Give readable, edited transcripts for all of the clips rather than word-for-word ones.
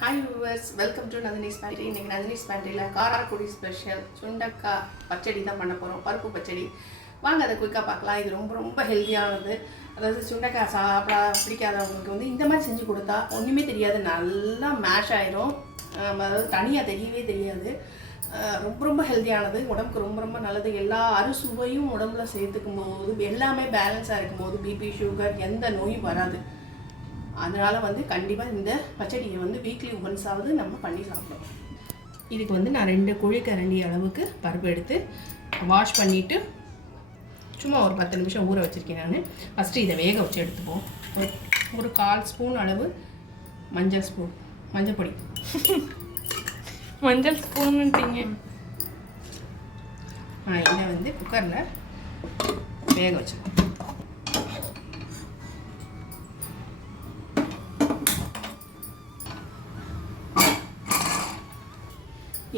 Hi viewers, welcome to Nandini's Pantry. இன்னைக்கு Nandini's Pantryல காராக்குடி special சுண்டக்காய் பச்சடி தான் பண்ண போகிறோம். பருப்பு பச்சடி. வாங்க அதை குயிக்காக பார்க்கலாம். இது ரொம்ப ரொம்ப ஹெல்த்தியானது. அதாவது சுண்டக்காய் சாப்பிட பிடிக்காதவங்களுக்கு வந்து இந்த மாதிரி செஞ்சு கொடுத்தா ஒன்றுமே தெரியாது, நல்லா மேஷ் ஆயிரும். அதாவது தனியாக தெரியவே தெரியாது. ரொம்ப ரொம்ப ஹெல்த்தியானது, உடம்புக்கு ரொம்ப ரொம்ப நல்லது. எல்லா அறுசுவையும் உடம்புல சேர்த்துக்கும் போது எல்லாமே பேலன்ஸாக இருக்கும்போது பிபி சுகர் எந்த நோயும் வராது. அதனால் வந்து கண்டிப்பாக இந்த பச்சடியை வந்து வீக்லி ஒன்ஸாவது நம்ம பண்ணி சாப்பிடுவோம். இதுக்கு வந்து நான் 2 குழிக்கரண்டி அளவுக்கு பருப்பு எடுத்து வாஷ் பண்ணிவிட்டு சும்மா ஒரு 10 நிமிஷம் ஊற வச்சுருக்கேன். நான் ஃபஸ்ட்டு இதை வேக வச்சு எடுத்துப்போம். ஒரு 1/4 ஸ்பூன் அளவு மஞ்சள் பொடி. மஞ்சள் ஸ்பூன்னுட்டீங்க. இதை வந்து குக்கரில் வேக வச்சுப்போம்.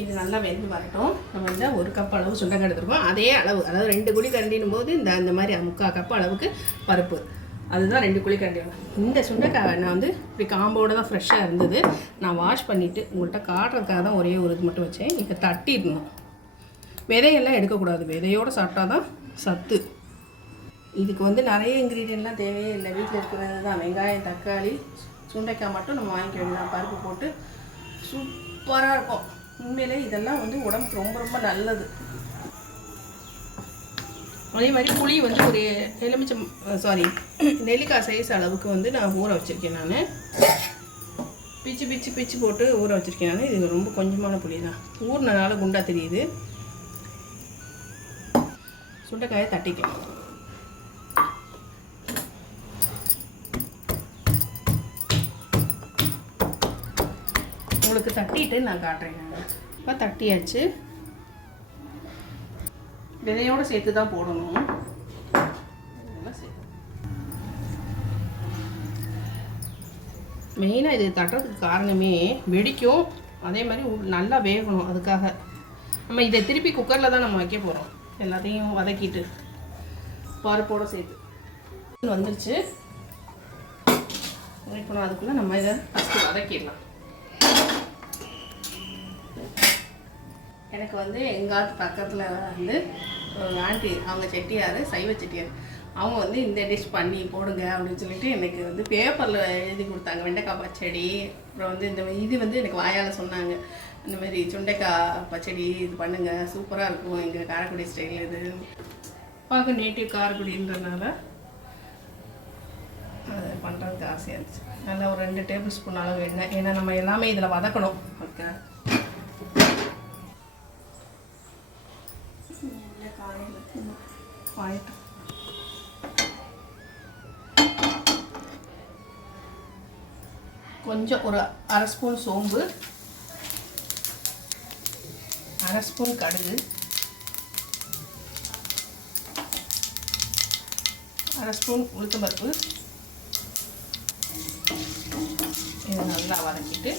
இது நல்லா வெந்து வரட்டும். நம்ம வந்து 1 கப் அளவு சுண்டக்காய் எடுத்துருக்கோம். அதே அளவு, அதாவது 2 குழி கரண்டின் போது இந்த மாதிரி 3/4 கப் அளவுக்கு பருப்பு, அதுதான் 2 குழி கரண்டி. இந்த சுண்டக்காய் நான் வந்து இப்படி காம்போடு தான் ஃப்ரெஷ்ஷாக இருந்தது. நான் வாஷ் பண்ணிவிட்டு உங்கள்கிட்ட காட்டுறதுக்காக தான் ஒரே ஒரு இது மட்டும் வச்சேன். இதை தட்டிடணும். விதையெல்லாம் எடுக்கக்கூடாது, விதையோடு சாப்பிட்டா தான் சத்து. இதுக்கு வந்து நிறைய இன்க்ரீடியன்ட்லாம் தேவையே இல்லை, வீட்டில் இருக்கிறது தான். வெங்காயம், தக்காளி, சுண்டைக்காய் மட்டும் நம்ம வாங்கிக்க வேண்டியதான். பருப்பு போட்டு சூப்பராக இருக்கும். உண்மையிலே இதெல்லாம் வந்து உடம்புக்கு ரொம்ப ரொம்ப நல்லது. அதே மாதிரி புளி வந்து ஒரு நெல்லிக்காய் சைஸ் அளவுக்கு வந்து நான் ஊற வச்சுருக்கேன். நான் பிச்சு போட்டு ஊற வச்சுருக்கேன். நான் இது ரொம்ப கொஞ்சமான புளி தான், ஊறினால குண்டா தெரியுது. சுண்டைக்காயை தட்டிக்கலாம். உங்களுக்கு தட்டிட்டு நான் காட்டுறேன். இப்போ தட்டியாச்சு. விதையோடு சேர்த்து தான் போடணும். மெயினாக இது தட்டுறதுக்கு காரணமே வெடிக்கும், அதே மாதிரி நல்லா வேகணும். அதுக்காக நம்ம இதை திருப்பி குக்கரில் தான் நம்ம வைக்க போகிறோம். எல்லாத்தையும் வதக்கிட்டு பருப்போடு சேர்த்து வந்துருச்சு. இப்போ அதுக்குள்ளே நம்ம இதை ஃபஸ்ட்டு வதக்கிடலாம். எனக்கு வந்து எங்காவது பக்கத்தில் வந்து ஆண்டி, அவங்க செட்டியார், சைவ செட்டியார், அவங்க வந்து இந்த டிஷ் பண்ணி போடுங்க அப்படின்னு சொல்லிட்டு எனக்கு வந்து பேப்பரில் எழுதி கொடுத்தாங்க. வெண்டைக்காய் பச்சடி. அப்புறம் வந்து இது வந்து எனக்கு வாயால் சொன்னாங்க, இந்த மாதிரி சுண்டைக்காய் பச்சடி இது பண்ணுங்கள், சூப்பராக இருக்கும், எங்கள் காரைக்குடி ஸ்டைல். இது பார்க்க நேட்டிவ் காரைக்குடின்றதுனால அது பண்ணுறதுக்கு ஆசையாக இருந்துச்சு. நல்லா ஒரு 2 டேபிள் ஸ்பூன் அளவு எண்ணெய், ஏன்னா நம்ம எல்லாமே இதில் வதக்கணும். ஓகே, கொஞ்சம் ஒரு 1/2 ஸ்பூன் சோம்பு, 1/2 ஸ்பூன் கடுகு, 1/2 ஸ்பூன் உளுத்தம்பருப்பு. இதை நல்லா வதக்கிட்டு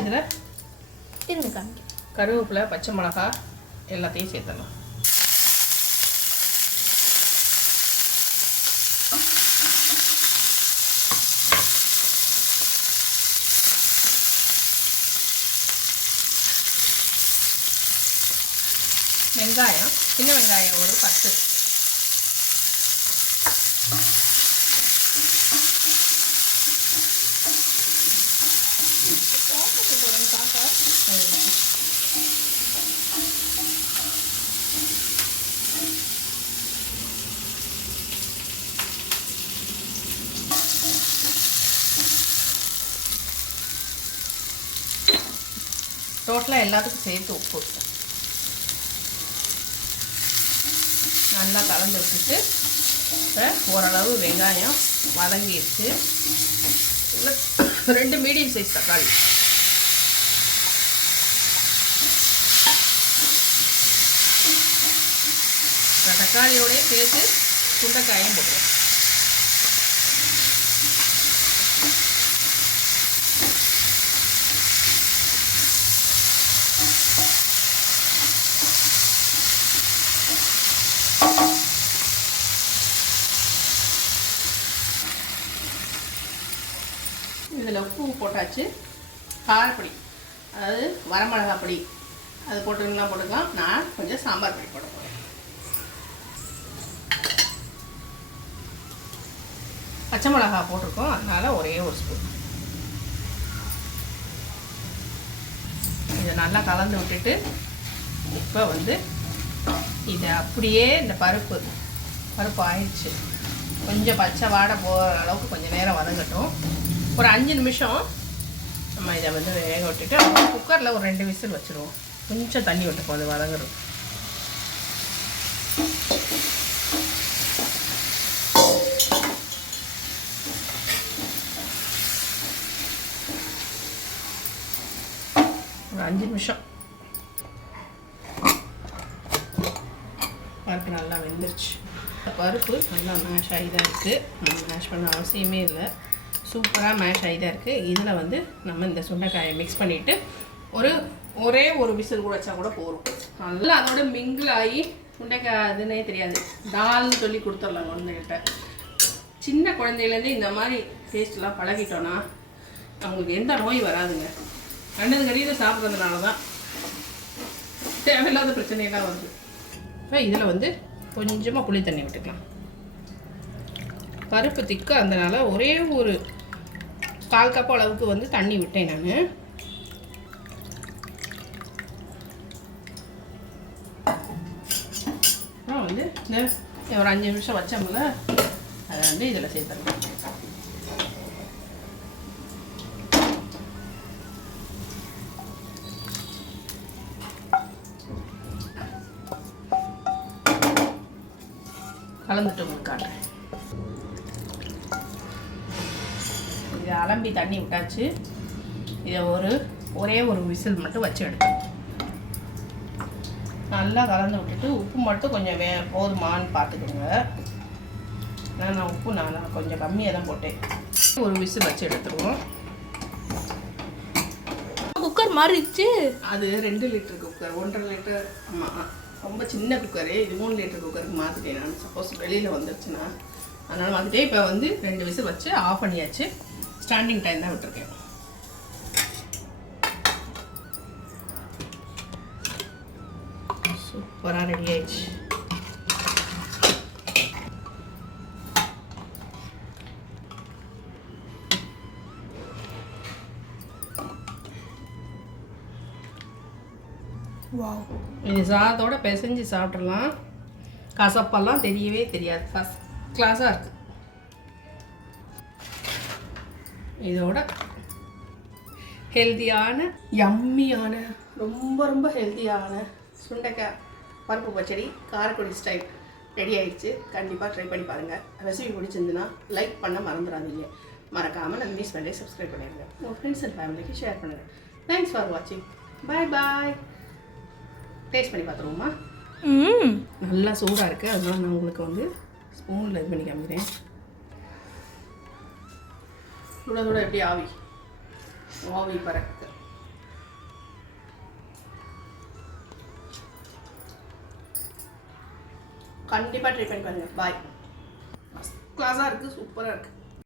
இதில் கருவேப்பிலை, பச்சை மிளகாய் எல்லாத்தையும் சேர்த்துடலாம். வெங்காயம், சின்ன வெங்காயம் ஒரு 10. டோட்டலாக எல்லாத்துக்கும் சேர்த்து உப்பு நல்லா கலந்து வச்சுட்டு ஓரளவு வெங்காயம் வதங்கிடுச்சு. 2 மீடியம் சைஸ் தக்காளி, தக்காளியோடய சேர்த்து சுண்டைக்காயும் போடுறோம். இதில் உப்பு போட்டாச்சு. காரப்பொடி அதாவது வரமிளகா பொடி அது போட்டுக்கலாம். நான் கொஞ்சம் சாம்பார் பொடி போட போகிறேன். பச்சை மிளகா போட்டிருக்கோம், அதனால் ஒரே ஒரு ஸ்பூன். இதை நல்லா கலந்து விட்டுட்டு இப்போ வந்து இதை அப்படியே இந்த பருப்பு ஆயிடுச்சு. கொஞ்சம் பச்சை வாடை போகிற அளவுக்கு கொஞ்சம் நேரம் வதங்கட்டும். ஒரு 5 நிமிஷம் நம்ம இதை வந்து வேக விட்டுட்டு அப்புறம் குக்கரில் ஒரு 2 விசில் வச்சுருவோம். கொஞ்சம் தண்ணி விட்டுப்போம் அது வதங்குறோம். ஒரு 5 நிமிஷம். பருப்பு நல்லா வெந்துருச்சு. பருப்பு நல்லா மேஷ் ஆகி தான் இருக்குது. நம்ம மேஷ் பண்ண அவசியமே இல்லை. சூப்பராக மேஷ் ஆகி தான் இருக்குது. இதில் வந்து நம்ம இந்த சுண்டைக்காயை மிக்ஸ் பண்ணிவிட்டு ஒரே ஒரு விசில் கூட வச்சா கூட போகும். நல்லா அதோட மிங்கிள் ஆகி சுண்டைக்காய் அதுன்னே தெரியாது. தால்னு சொல்லி கொடுத்துடலாம் குழந்தைகிட்ட. சின்ன குழந்தையிலேருந்து இந்த மாதிரி டேஸ்ட்லாம் பழகிட்டோன்னா அவங்களுக்கு எந்த நோய் வராதுங்க. கண்டது கடியில் சாப்பிட்றதுனால தான் தேவையில்லாத பிரச்சனையெல்லாம் வருது. இப்போ இதில் வந்து கொஞ்சமாக புளி தண்ணி விட்டுக்கலாம். பருப்பு திக்க அதனால ஒரே ஒரு 1/4 கப் அளவுக்கு வந்து தண்ணி விட்டேன் நான். அப்புறம் வந்து இந்த ஒரு 5 நிமிஷம் வச்சோம்ல அதை வந்து இதில் சேர்த்துருக்கோம். கலந்துட்டு உங்களுக்கு காட்டுறேன். இதை அலம்பி தண்ணி விட்டாச்சு. இதை ஒரே ஒரு விசில் மட்டும் வச்சு எடுக்கணும். நல்லா கலந்து விட்டுட்டு உப்பு மட்டும் கொஞ்சம் போதுமான்னு பார்த்துக்கோங்க. நான் உப்பு நான் கொஞ்சம் கம்மியாக தான் போட்டேன். ஒரு விசில் வச்சு எடுத்துருவோம். குக்கர் மாறிடுச்சு. அது 2 லிட்டர் குக்கர், 1.5 லிட்டர். ஆமாம், ரொம்ப சின்ன குக்கரு. இது 3 லிட்டர் குக்கருக்கு மாற்றிட்டேன் நான். சப்போஸ் வெளியில் வந்துருச்சுன்னா அதனால் மாற்றிட்டே. இப்போ வந்து 2 விசில் வச்சு ஆஃப் பண்ணியாச்சு. ஸ்டாண்டிங் டைம் தான் விட்டுருக்கேன். சூப்பராக ரெடி ஆயிடுச்சு. வாவ், இது சாதத்தோட பிசைஞ்சு சாப்பிட்றலாம். கசப்பெல்லாம் தெரியவே தெரியாது. ஃபஸ்ட் கிளாஸாக இருக்குது. இதோட ஹெல்த்தியான யம்மியான ரொம்ப ஹெல்த்தியான சுண்டைக்காய் பருப்பு பச்சடி காரக்குடி ஸ்டைல் ரெடி ஆயிடுச்சு. கண்டிப்பாக ட்ரை பண்ணி பாருங்கள். ரெசிபி பிடிச்சிருந்துன்னா லைக் பண்ண மறந்துடாதீங்க. மறக்காமல் நந்தினி ஸ்பெண்டை சப்ஸ்கிரைப் பண்ணிடுங்க. உங்கள் ஃப்ரெண்ட்ஸ் அண்ட் ஃபேமிலிக்கு ஷேர் பண்ணுங்கள். தேங்க்ஸ் ஃபார் வாட்சிங். பாய். டேஸ்ட் பண்ணி பார்த்துருவோமா? நல்லா சூடாக இருக்குது. அதனால நான் உங்களுக்கு வந்து ஸ்பூனில் இது பண்ணி காமிக்கிறேன். சுட எப்படி ஆவி பறக்கு. கண்டிப்பாக ட்ரை பண்ணி பாருங்கள். பாய். ஃபஸ்ட் கிளாஸாக இருக்குது. சூப்பராக இருக்குது.